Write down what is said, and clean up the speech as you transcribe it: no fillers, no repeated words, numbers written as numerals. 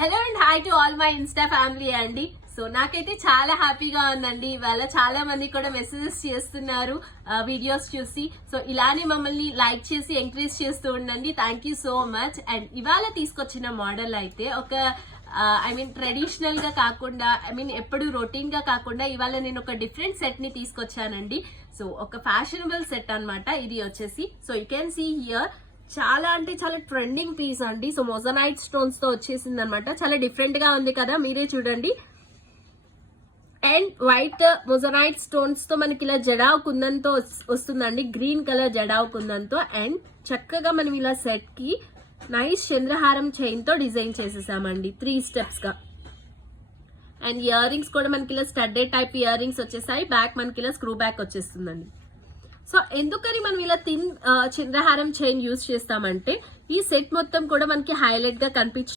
Hello and hi to all my Insta family అండి. So నాకైతే చాలా హ్యాపీగా ఉందండి. ఇవాళ చాలా మంది కూడా మెసేజెస్ చేస్తున్నారు వీడియోస్ చూసి. సో ఇలానే మమ్మల్ని లైక్ చేసి ఎంకరేజ్ చేస్తూ ఉండండి. Thank you so much. And ఇవాళ తీసుకొచ్చిన మోడల్ అయితే ఒక ట్రెడిషనల్ గా కాకుండా ఎప్పుడు రొటీన్ గా కాకుండా ఇవాళ నేను ఒక డిఫరెంట్ సెట్ ని తీసుకొచ్చానండి. సో ఒక ఫ్యాషనబుల్ సెట్ అన్నమాట ఇది వచ్చేసి. So you can see here చాలా అంటే చాలా ట్రెండింగ్ పీస్ అండి. సో మొజనైట్ స్టోన్స్ తో వచ్చేసింది అనమాట. చాలా డిఫరెంట్ గా ఉంది కదా, మీరే చూడండి. అండ్ వైట్ మొజనైట్ స్టోన్స్ తో మనకి ఇలా జడావ్ కుందంతో వస్తుందండి, గ్రీన్ కలర్ జడావ్ కుందంతో. అండ్ చక్కగా మనం ఇలా సెట్ కి నైస్ చంద్రహారం చైన్ తో డిజైన్ చేసేసామండి 3 స్టెప్స్ గా. అండ్ ఇయర్ రింగ్స్ కూడా మనకి ఇలా స్టడ్డెడ్ టైప్ ఇయర్ రింగ్స్ వచ్చేసాయి. బ్యాక్ మనకి ఇలా స్క్రూ బ్యాక్ వచ్చేస్తుందండి. సో ఎందుకని మనం ఇలా చంద్రహారం చైన్ యూజ్ చేస్తామంటే ఈ సెట్ మొత్తం కూడా మనకి హైలైట్ గా కనిపించ